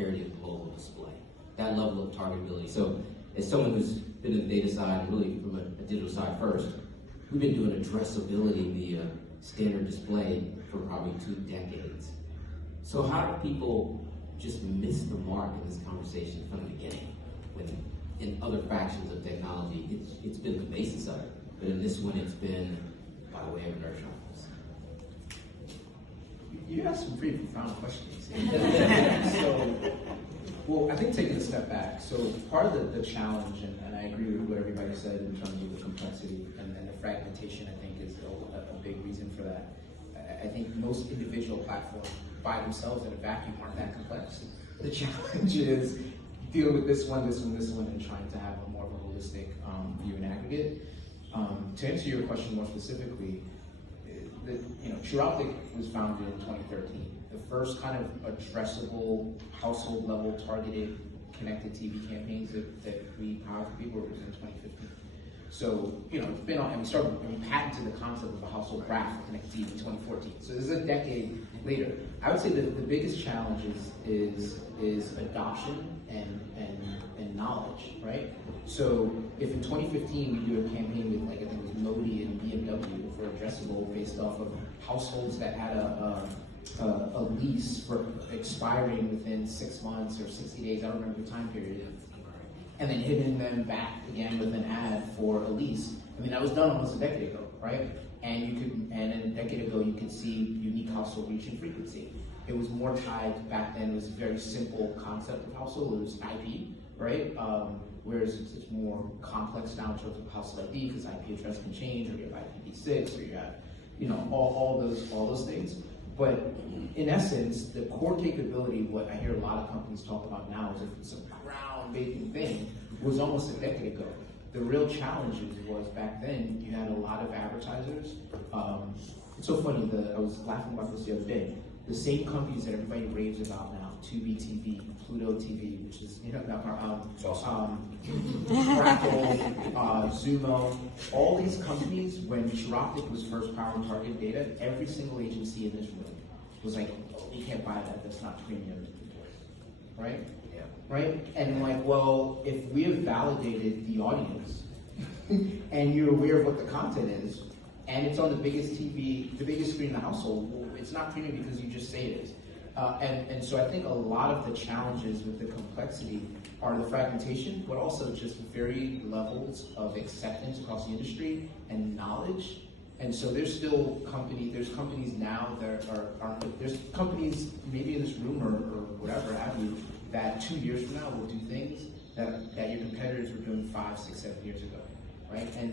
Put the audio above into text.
parity of global display. That level of targetability. So as someone who's been in the data side, really from a digital side first, we've been doing addressability via standard display for probably 2 decades. So how do people just miss the mark in this conversation from the beginning, when in other factions of technology, it's been the basis of it, but in this one it's been by way of inertia. You asked some pretty profound questions. Well, I think taking a step back, so part of the challenge, and I agree with what everybody said in terms of the complexity and the fragmentation, I think is a big reason for that. I think most individual platforms by themselves in a vacuum aren't that complex. The challenge is dealing with this one, and trying to have a more of a holistic view in aggregate. To answer your question more specifically, Optik was founded in 2013. The first kind of addressable, household level, targeted, connected TV campaigns that we powered for people was in 2015. So, it's been on, and we patented the concept of a household graph for connected TV in 2014. So this is a decade later. I would say that the biggest challenge is adoption and knowledge, right? So if in 2015 we do a campaign with, like, I think it was Modi and BMW for addressable based off of households that had a lease for expiring within 6 months or 60 days, I don't remember the time period, and then hitting them back again with an ad for a lease. I mean, that was done almost a decade ago, right? And a decade ago you could see unique household reach and frequency. It was more tied back then. It was a very simple concept of household. It was IP, right? Whereas it's more complex now in terms of household ID, because IP address can change, or you have IPv6, or you have, all those things. But in essence, the core capability, what I hear a lot of companies talk about now, is if it's a groundbreaking thing, was almost a decade ago. The real challenge was back then, you had a lot of advertisers. It's so funny, I was laughing about this the other day. The same companies that everybody raves about now, Tubi TV, Pluto TV, which is, Crackle, Zumo, all these companies, when Optik was first powering target data, every single agency in this room was like, oh, you can't buy that, that's not premium, right? Yeah. Right? And like, well, if we have validated the audience, and you're aware of what the content is, and it's on the biggest TV, the biggest screen in the household, well, it's not premium because you just say it is. And so I think a lot of the challenges with the complexity are the fragmentation, but also just varied levels of acceptance across the industry and knowledge. And so there's companies now that there's companies maybe in this room or whatever have you, that 2 years from now will do things that your competitors were doing 5, 6, 7 years ago, right? And